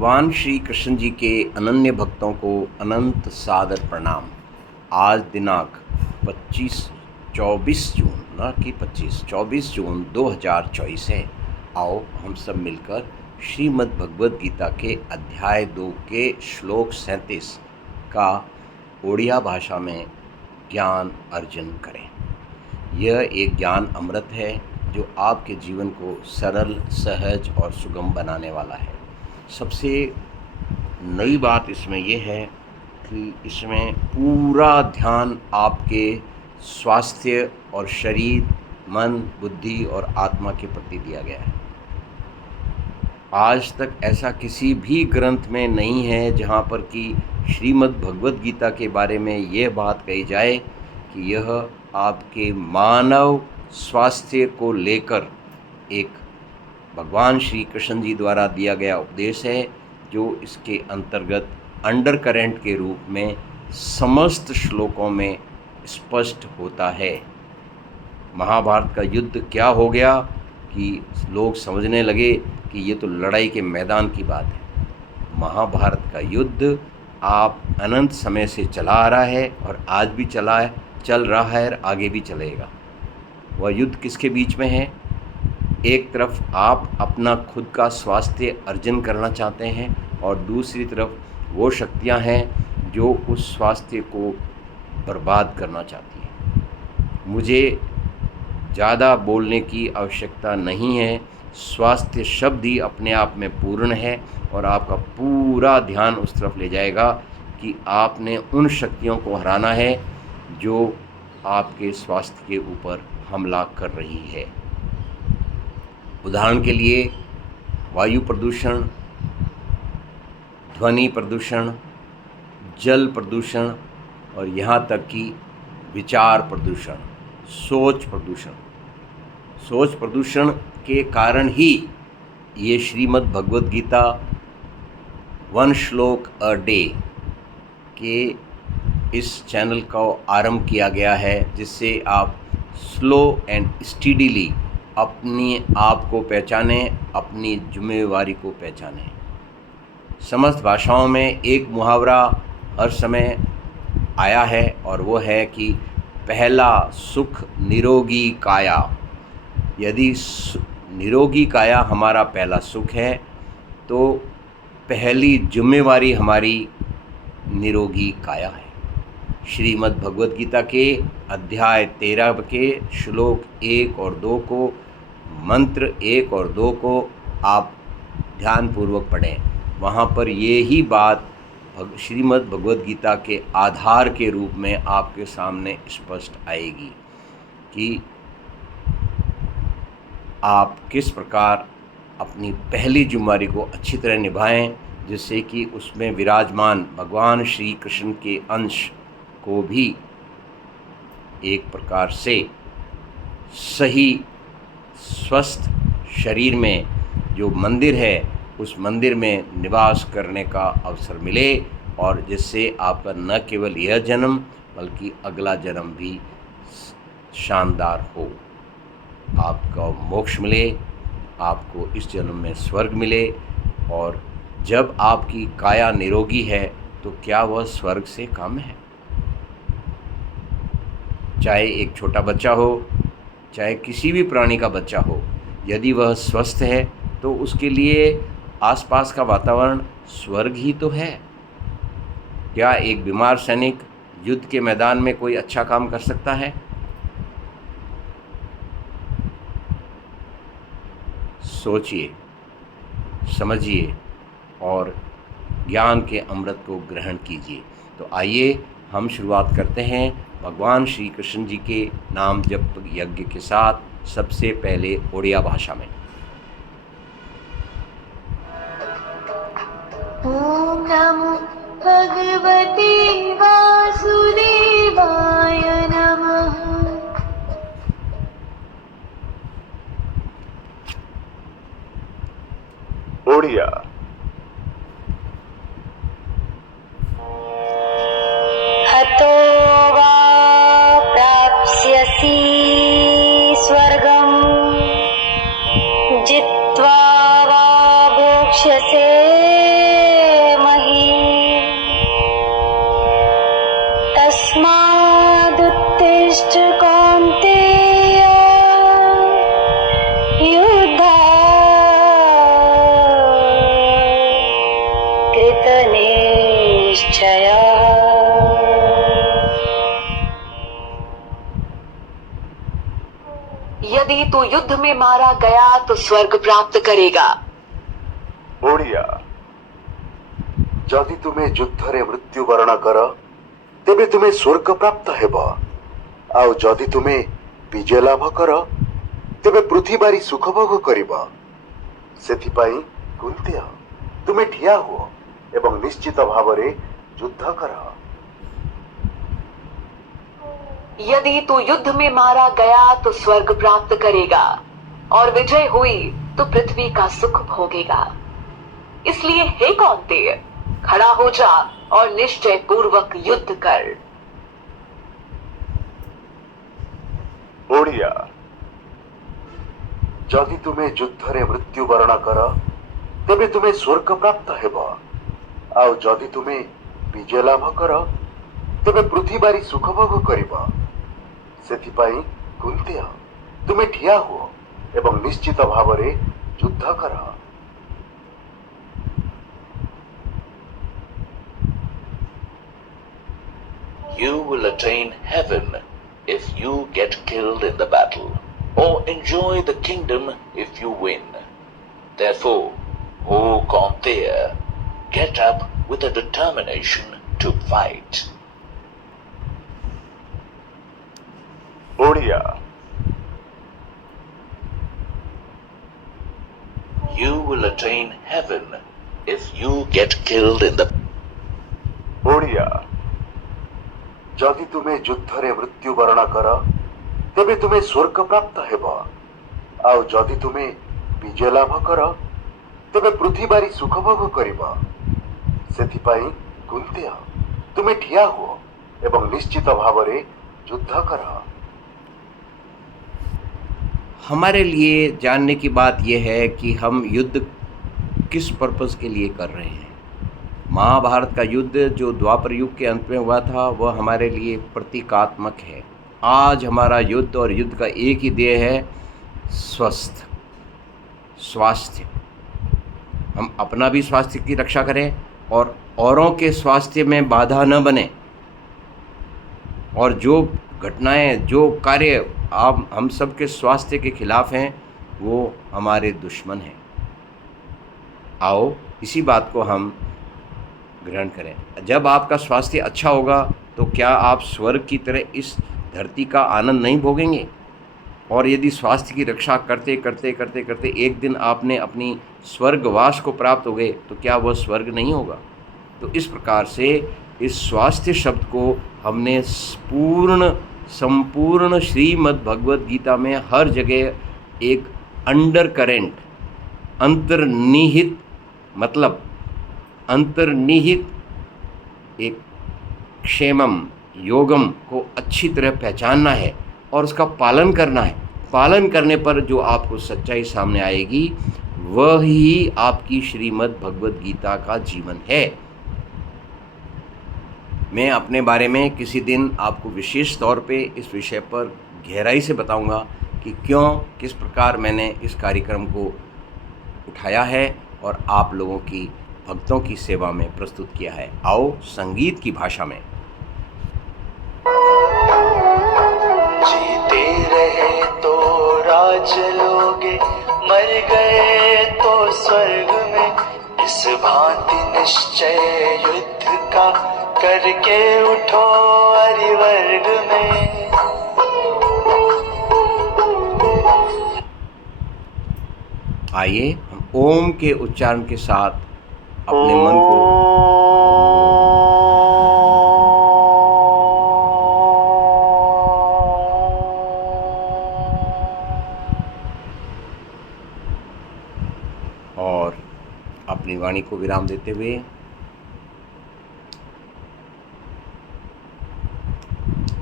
भगवान श्री कृष्ण जी के अनन्य भक्तों को अनंत सादर प्रणाम। आज दिनांक 24 जून न कि 24 जून 2024 है। आओ हम सब मिलकर श्रीमद् भगवद गीता के अध्याय 2 के श्लोक 37 का ओडिया भाषा में ज्ञान अर्जन करें। यह एक ज्ञान अमृत है जो आपके जीवन को सरल, सहज और सुगम बनाने वाला है। सबसे नई बात इसमें यह है कि इसमें पूरा ध्यान आपके स्वास्थ्य और शरीर, मन, बुद्धि और आत्मा के प्रति दिया गया है। आज तक ऐसा किसी भी ग्रंथ में नहीं है जहाँ पर कि श्रीमद् भगवद गीता के बारे में यह बात कही जाए कि यह आपके मानव स्वास्थ्य को लेकर एक भगवान श्री कृष्ण जी द्वारा दिया गया उपदेश है, जो इसके अंतर्गत अंडर करेंट के रूप में समस्त श्लोकों में स्पष्ट होता है। महाभारत का युद्ध क्या हो गया कि लोग समझने लगे कि ये तो लड़ाई के मैदान की बात है। महाभारत का युद्ध आप अनंत समय से चला आ रहा है और आज भी चल रहा है और आगे भी चलेगा। वह युद्ध किसके बीच में है? एक तरफ आप अपना खुद का स्वास्थ्य अर्जन करना चाहते हैं और दूसरी तरफ वो शक्तियां हैं जो उस स्वास्थ्य को बर्बाद करना चाहती हैं। मुझे ज़्यादा बोलने की आवश्यकता नहीं है। स्वास्थ्य शब्द ही अपने आप में पूर्ण है और आपका पूरा ध्यान उस तरफ ले जाएगा कि आपने उन शक्तियों को हराना है जो आपके स्वास्थ्य के ऊपर हमला कर रही है। उदाहरण के लिए वायु प्रदूषण, ध्वनि प्रदूषण, जल प्रदूषण और यहाँ तक कि विचार प्रदूषण, सोच प्रदूषण। सोच प्रदूषण के कारण ही ये श्रीमद् भगवद गीता 1 श्लोक अ डे के इस चैनल का आरंभ किया गया है, जिससे आप स्लो एंड स्टीडीली अपनी आप को पहचाने, अपनी जिम्मेवारी को पहचाने। समस्त भाषाओं में एक मुहावरा हर समय आया है और वो है कि पहला सुख निरोगी काया। यदि निरोगी काया हमारा पहला सुख है तो पहली जिम्मेवारी हमारी निरोगी काया है। श्रीमद् भगवद गीता के अध्याय 13 के श्लोक 1 और 2 को, मंत्र 1 और 2 को आप ध्यानपूर्वक पढ़ें। वहाँ पर ये ही बात श्रीमद् भगवद गीता के आधार के रूप में आपके सामने स्पष्ट आएगी कि आप किस प्रकार अपनी पहली जिम्मेदारी को अच्छी तरह निभाएं, जिससे कि उसमें विराजमान भगवान श्री कृष्ण के अंश को भी एक प्रकार से सही स्वस्थ शरीर में जो मंदिर है उस मंदिर में निवास करने का अवसर मिले और जिससे आपका न केवल यह जन्म बल्कि अगला जन्म भी शानदार हो। आपको मोक्ष मिले, आपको इस जन्म में स्वर्ग मिले। और जब आपकी काया निरोगी है तो क्या वह स्वर्ग से कम है? चाहे एक छोटा बच्चा हो, चाहे किसी भी प्राणी का बच्चा हो, यदि वह स्वस्थ है तो उसके लिए आसपास का वातावरण स्वर्ग ही तो है। क्या एक बीमार सैनिक युद्ध के मैदान में कोई अच्छा काम कर सकता है? सोचिए, समझिए और ज्ञान के अमृत को ग्रहण कीजिए। तो आइए हम शुरुआत करते हैं भगवान श्री कृष्ण जी के नाम जप यज्ञ के साथ, सबसे पहले ओडिया भाषा में। ओम नमो भगवते वासुदेवाय नमः। ओडिया। हतो वा प्राप्स्यसि स्वर्गं जित्वा वा भोक्ष्यसे यदि तू युद्ध में मारा गया तो स्वर्ग प्राप्त करेगा। ओडिया जदि तुमे युद्धरे मृत्युवरण कर तेबे तुमे स्वर्ग प्राप्त हेब आउ जदि तुमे विजय लाभ कर तेबे पृथ्वी बारी सुख भोग करिब। सेथिपाई कुंती तुमे ठिया हुओ एवं निश्चित भावरे युद्ध कर। यदि तू युद्ध में मारा गया तो स्वर्ग प्राप्त करेगा और विजय हुई तो पृथ्वी का सुख भोगेगा। इसलिए हे कौन्तेय, खड़ा हो जा और निश्चय पूर्वक युद्ध कर। ओडिया जदि तुमे युद्धरे मृत्युवरण कर तेबे तुमे स्वर्ग प्राप्त हेब आउ जदि तुमे विजय लाभ कर तेबे पृथ्वी बारी सुख भोग करिब। सेथिपाई कुंती तुमे ठिया हुओ एवं निश्चित भावरे युद्ध कर। You will attain heaven if you get killed in the battle, or enjoy the kingdom if you win. Therefore, O Kaunteya, get up with a determination to fight. Odia You will attain heaven if you get killed in the Odia जदि तुमे युद्धरे मृत्युवरण कर तेबे तुमे स्वर्ग प्राप्त हेब आउ जदि तुमे विजय लाभ कर तेबे पृथ्वी बारी सुख भोग करिब। सेथिपाई कुंती तुमे ठिया हुओ एवं निश्चित भावरे युद्ध कर। हमारे लिए जानने की बात यह है कि हम युद्ध किस पर्पस के लिए कर रहे हैं। महाभारत का युद्ध जो द्वापर युग के अंत में हुआ था वह हमारे लिए प्रतीकात्मक है। आज हमारा युद्ध और युद्ध का एक ही ध्येय है, स्वास्थ्य। हम अपना भी स्वास्थ्य की रक्षा करें और औरों के स्वास्थ्य में बाधा न बने, और जो घटनाएं जो कार्य आप हम सब के स्वास्थ्य के खिलाफ हैं वो हमारे दुश्मन हैं। आओ इसी बात को हम ग्रहण करें। जब आपका स्वास्थ्य अच्छा होगा तो क्या आप स्वर्ग की तरह इस धरती का आनंद नहीं भोगेंगे? और यदि स्वास्थ्य की रक्षा करते करते करते करते एक दिन आपने अपनी स्वर्गवास को प्राप्त हो गए तो क्या वह स्वर्ग नहीं होगा? तो इस प्रकार से इस स्वास्थ्य शब्द को हमने संपूर्ण श्रीमद् भगवद गीता में हर जगह एक अंडर करेंट, अंतर्निहित मतलब अंतर्निहित एक क्षेमम योगम को अच्छी तरह पहचानना है और उसका पालन करना है। पालन करने पर जो आपको सच्चाई सामने आएगी वह ही आपकी श्रीमद् भगवद गीता का जीवन है। मैं अपने बारे में किसी दिन आपको विशेष तौर पे इस विषय पर गहराई से बताऊंगा कि क्यों किस प्रकार मैंने इस कार्यक्रम को उठाया है और आप लोगों की भक्तों की सेवा में प्रस्तुत किया है। आओ संगीत की भाषा में। जीते रहे तो राज लोगे, मर गए तो स्वर्ग में। इस भांति निश्चय युद्ध का करके उठो हरिवर्ग में। आइए हम ओम के उच्चारण के साथ अपने मन को और अपनी वाणी को विराम देते हुए